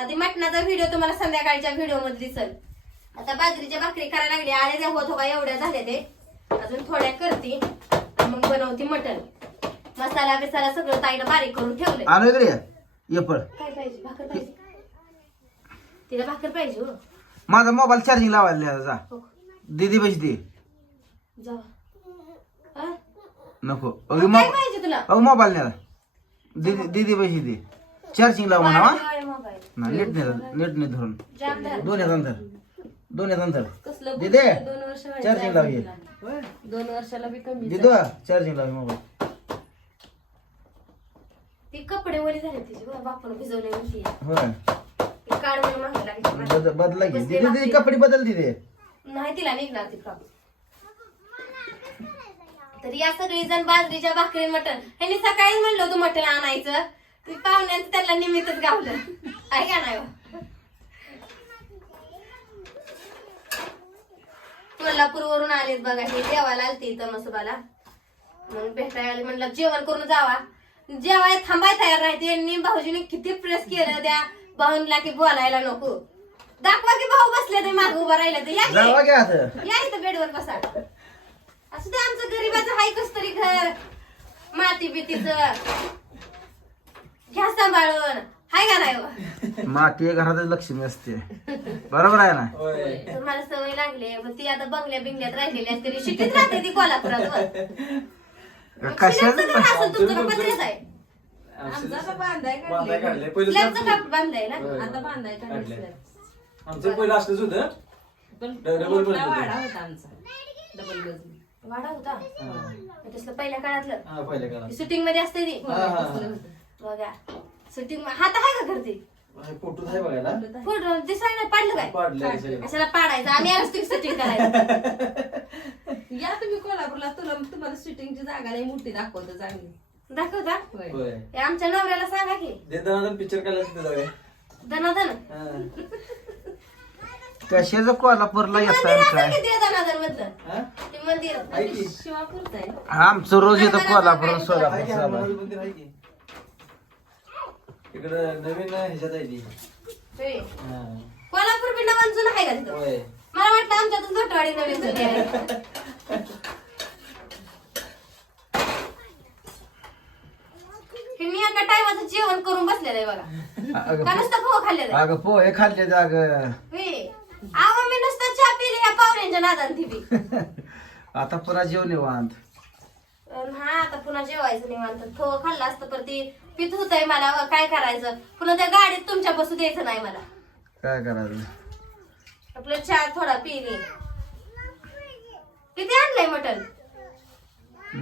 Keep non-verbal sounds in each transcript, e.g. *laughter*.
आधी मटणाचा व्हिडिओ तुम्हाला संध्याकाळच्या व्हिडिओमध्ये दिसल. आता बाजरीच्या भाकरी करायला लागली. आले त्या होत हो का एवढ्या झाल्या ते. अजून थोड्या करते. मग बनवते मटण. मसाला बिसाला सगळं ताईनं बारीक करून ठेवलंय. आणू इकडे ये. ये पळ. काय पाहिजे? भाकर पाहिजे. तिला भाकर पाहिजे हो. माझा मोबाईल चार्जिंग लावायला जा. हो. दीदी पैसे दे. जावा हा? नको. अगं काय पाहिजे तुला? अगं मोबाईल नाही दीदी दीदी पैसे दे. चार्जिंग लाव म्हणा मोबाईल. ना नेट नाही नेट नाही धरून. दोन येतात धर. दोन येतात धर. कसलं दीदी दोन वर्ष व्हायचं चार्जिंग लाव ये दोन वर्षाला बी कमी दीदू चार्जिंग लाव मोबाईल. ती कपडे वरी झाले तिचे बापानं भिजवले होती. होय. ती काढ म्हणून मागे लागली बद- बदला घे बसले दीदी दीदी बाकी. कपडे बदल दीदी नाही तिला निघणार ती फ्रॉक तर या सगळी जण बाजरीच्या भाकरी मटण. ह्यांनी सकाळीच म्हणलं होतं मटण आणायचं. ती पाहुण्यांचं त्याला निमित्तच गावलं आहे का नाही हो? कोल्हापूर वरून आलेत बघा हे देवाला आलते इथं मसोबाला. मग भेटायला आले म्हणलं जेवण करून जावा. जेवाय थांबाय तयार राहते यांनी भाऊजीने किती प्रेस केलं त्या भाऊनला की बोलायला नको. दाखवा की भाऊ बसले ते माग उभा राहिलं तर या की. जावा घ्या आता. या इथं बेडवर बसा. असं ते आमचं गरीबाचं हाय कस तरी घर. माती बितीचं घ्या सांभाळून. हाय का नाही हो? माती घरातच लक्ष्मी असते. बरोबर आहे ना? तर मला सवय लागली ती आता बंगल्या बिंगल्यात राहिलेली असते ती शिटीत राहते ती कोल्हापुरात वर. मग कशाचं शिटीत सगळं असेल तुमचं का पत्रेच आहे? आमचं बांधाय बांधाय काढले काढले पहिलं स्लॅबचं काप बांधलंय ना? होय. आता बांधाय. आमचं पहिलं असलंच होतं. पण डबल मोठा बनवतो. वाडा होता. आमचा. डबल गजनी वाडा होता? हा. तसलं पहिल्या काळातलं. हा पहिल्या काळात. शूटिंगमध्ये असते ती. हा, हा, हा. बघा. शूटिंग हात आहे का करते फोटो आहे बघायला फोटो दिसायला पाडलं काय? पाडले. कशाला पाडायचं? आम्ही आलोच तुम्ही शूटिंग करायचं *laughs* या तुम्ही कोल्हापूरला तुला तुम्हाला शूटिंगची जागा लई मोठी दाखवतो चांगली. दाखवता? हे आमच्या नवऱ्याला सांगा की. ते दनादन पिक्चर जाऊया. दनादन. *laughs* कशाचं कोल्हापूरला ते येत मंदिर काय? दनादन मधलं हा? ते? शिवापूरच आहे. आमचं रोज येतं कोल्हापूर सोलापूर की? चालू आहे. हनुमान मंदिर आहे की इकडं नवीन ह्याच्यात आहे ती. होय. हा. कोल्हापूर बी नवन जुनं आहे का तिथं? होय. मला वाटतं आमच्यातच घोटवाडी नवीन जुनी आहे. एका टायमाचं जेवण करून बसलेलं आहे बघा. अगं का नुसतं पोह खाल्लेलं आहे? अगं पोहे खाल्ले होय. अहो मी नुसतं चहा पिली या पाहुण्यांच्या नादान ती बी. आता पुन्हा जेव निवांत. अन हा आता पुन्हा जेवायचं निवांत. थो खाल्लं असतं पर ती पित होतंय मला व काय करायचं? पुन्हा त्या गाडीत तुमच्या बसू द्यायचं नाही मला. काय करायचं? आपलं चहा थोडा पिली किती आणलंय मटन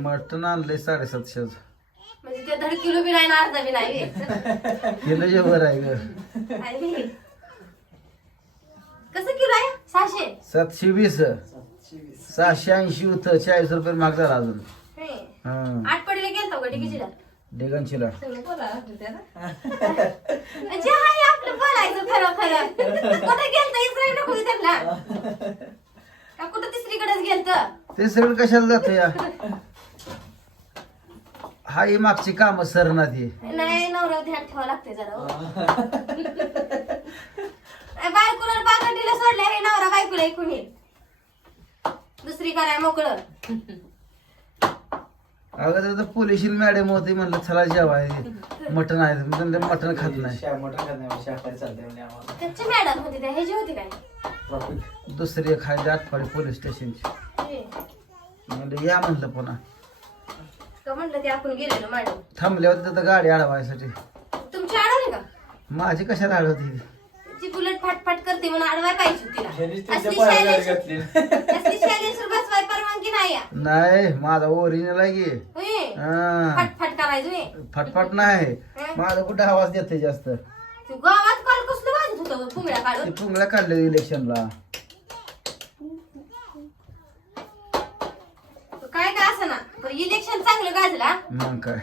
मटण आणलंय साडेसातशेच म्हणजे ते धड किलो बी नाही ना अर्धा बी नाही. किलो जेवर आहे ग. आणि कसं किलो आहे? सहाशे? सातशे वीस. सहाशे ऐंशी होतं. चाळीस रुपये महाग झाला अजून. आठ पडीला गेलतो का डिकीचीला डेगनशीला सगळं बोला त्याला जे आहे आपलं बोलायचं खरं खरं कुठे गेलतं इस्राईल नको की त्यांना का कुठं तिसरीकडेच गेलतं ते कशाला जातं या हा ही मागची काम सर ना ती नाही नवरा ध्यान ठेवावं लागते जरा हो. बायकोला बागडीला सोडले हे नवरा बायकोला ऐकून येईल दुसरी कराय मोकळं अगं तर पोलिशील मॅडम होती म्हणलं चला जेवाय मटण आहे म्हणलं मटण खात नाही. शा- मटण खात नाही शाकाहारी चालतंय म्हणजे आम्हाला. त्याची मॅडम होती त्या ह्याची होती काय? ट्रॉफिक दुसरी एक आहे आठवाडी पोलीस स्टेशनची. म्हणलं या म्हणलं पुन्हा. का म्हणलं ते आपण गेलेलो मॅडम थांबल्यावर तिथं गाडी अडवायसाठी. तुमची अडवली का? माझी कशाला अडवती ती बुलेट फाटफाट करते म्हणून अडवाय पाहिजे तिला ह्यानीच त्यांच्या असली पायाला गाडी शैलेश- घातली. असली शैलेश्वर बसवाय परवानगी नाही या. नाही माझा ओरिजिनल आहे की. होय. हा. फाटफाट करायचं होय. फटफट नाही. माझा कुठे आवाज देते जास्त? तू गावात कॉल कसलं वाजत होतं पुंगळ्या ते काढून पुंगळ्या काढले इलेक्शनला काय काय असं ना? पण इलेक्शन चांगलं गाजला मग काय?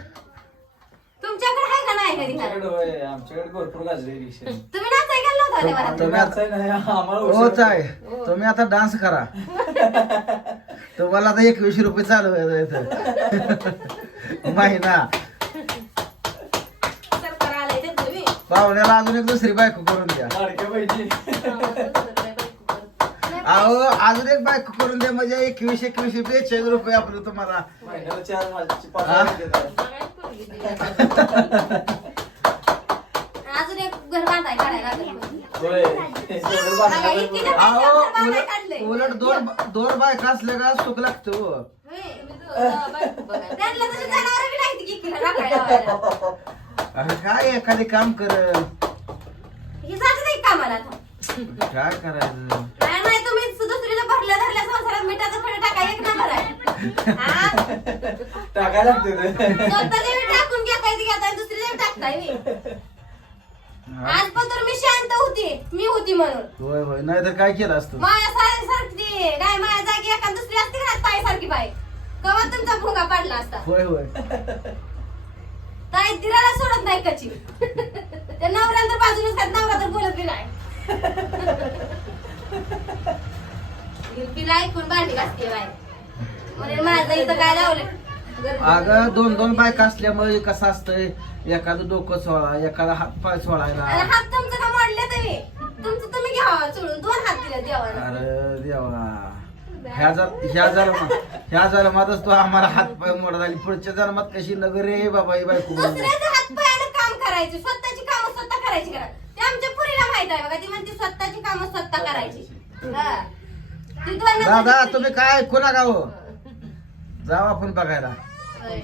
तुमच्याकडे आहे का नाही कधी? आमच्याकडे होय आमच्याकडे भरपूर रिक्षा तुम्ही नाचाय तुम- देवाला? तुम्ही आता नाचाय नाही, आम्हाला होच उशीर आहे. तुम्ही आता डान्स करा. *laughs* तुम्हाला आता एकवीसशे रुपये चालू आहे इथं. महिना. सरकार आलंय ते तुम्ही पाहुण्याला अजून एक दुसरी बायको करून द्या. लाडक्या पाहिजे अहो अजून एक बायको करून द्या म्हणजे एकवीसशे एकवीसशे बेचाळीस रुपये आपलं तुम्हाला. महिन्याला चार माझी पाच हा? हजार देतात. अजून एक घर बांधाय काढायला लागेल. होय. बांधाय उलट बायका असल्या का सुख लागतं हो. होय. त्यांना तशी जनावरं बी नाहीत की इकडे राखायला लावायला. अरे काय एखादे काम कर ही जात नाही कामाला आता. काय करायचं नाही नाही तुम्ही दुसरीला भरल्या धरल्या संसारात मिठाचं खडं टाका एक नंबर आहे हा? टाकायला लागते ते. स्वतःला बी टाकून घेताय ते घेताय दुसरीला बी टाकताय बी. आज पण तर मी शांत होती. मी होती म्हणून. होय होय. नाही तर काय केलं असतं? माया सारी सारखी काय माया जागी एका दुसरी असते का ताई सारखी बाई. कवा तुमचा भोंगा पाडला असता? होय होय. *laughs* ताई दिराला सोडत नाही कची *laughs* त्या नवऱ्याला तर बाजूनच खात नवरा तर बोलत बी नाही. *laughs* तिला ऐकून भांडी घासते बाई? म्हणजे माझं इथं काय लावलं अगं दोन दोन बायका असल्यामुळे कसं असतंय? एखादं डोकं सोळा एखादा हात पाय सोळायला. हात तुमचं का मोडले तुमचं तुम्ही घ्यावा सोडून दोन हात दिले देवाला. अरे देवा. ह्या जर ह्या जन्मात ह्या जन्मातच तो आम्हाला हात पाय मोडा झाली पुढच्या जन्मात कशी नगर रे बाबा ही बायको हात पायानं काम करायचे स्वतःची कामं स्वतः करायची करा ते आमच्या पुरीला माहीत आहे बघा ती म्हणते स्वतःची कामं स्वतः करायची. हा. ती दोन नंबरची दादा. तुम्ही काय ऐकू नका हो. जाऊ आपण बघायला. होय.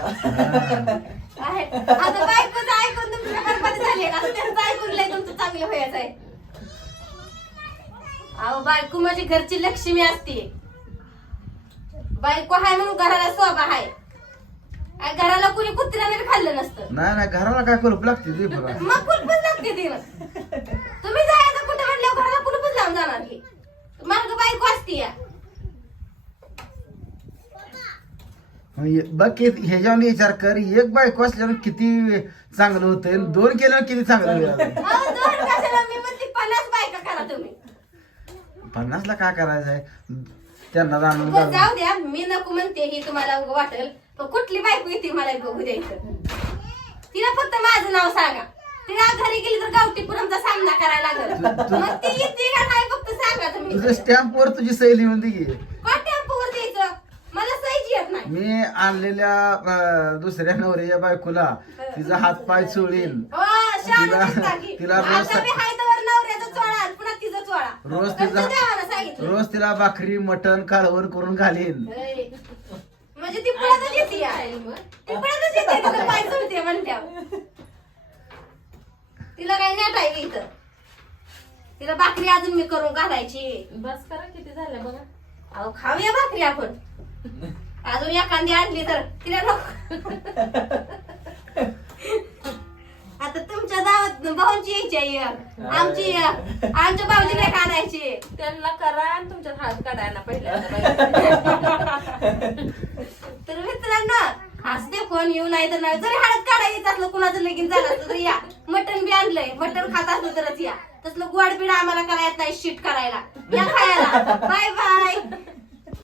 हा. *laughs* आता बायकोचं ऐकून तुमची बरबादी झाली. आहे. आता त्यांचं ऐकून लय तुमचं चांगलं व्हायचं आहे. अहो बायको माझी घरची लक्ष्मी असते. बायको हाय म्हणून घराला शोभा आहे. आणि घराला कुणी कुत्र्याने बी खाल्लं नसतं. नाही नाही घराला काय करू लागते ती बघा मग कुलपच लागते ती मग. तुम्ही जायचं कुठं म्हणल्यावर घराला कुलपच लावून जाणार की मार्ग बायको असते या बघ की ह्याच्यावर विचार कर एक बायको असल्यानं किती चांगलं होतंय आणि दोन केल्यावर किती चांगलं होईल? अहो, दोन कशाला? मी म्हणते पन्नास बायका करा तुम्ही. पन्नासला काय करायचं आहे? त्यांना जाणून बरं, जाऊ द्या मी नको म्हणते ही तुम्हाला उगं वाटेल. पण कुठली बायको येते मला बघू द्यायचं तिला फक्त माझं नाव सांगा. तिला घरी गेली तर गावठी पुरमचा सामना करायला लागल. मग ती येते का नाही फक्त सांगा तुम्ही. तुझ्या स्टॅम्पवर तुझी सही लिहून दे की. कोण टेम्पोवर द्यायचं मला सहीच येत नाही मी आणलेल्या अं, दुसऱ्या नवऱ्याच्या बायकोला तिचा हात पाय चोळीन. हो, शहाणा तिला- दिसता की. तिला रोज आता मी हाय तवर नवऱ्याचा चोळा आणि पुन्हा तिचा चोळा. रोज तिचा सांगितलं. रोज तिला भाकरी मटण काळवण करून घालीन. म्हणजे ती पळतच येते या. ती पळतच येते तिथं पाय चोळते म्हणल्यावर. तिला काही नेट आहे का इथं. तिला भाकरी अजून मी करून घालायची. बस करा किती झाल्या बघा. अहो खाऊया भाकरी आपण. अजून एखादी आणली तर तिला नको. आता तुमच्या गावात भाऊंची यायची आहे आमची आमच्या भाऊची नाही आणायची. त्यांना करा आणि तुमच्या हात काढायला पहिल्यांदा तर मित्रांनो असते कोण येऊ नाही तर नाही जरी हळद काढायचं असलं कुणाचं लगीन झालं असलं तर या. मटण बी आणलंय. मटण खात असलं तरच या. तसलं गोड बिड आम्हाला करायला नाही शीट करायला. या खायला. Bye bye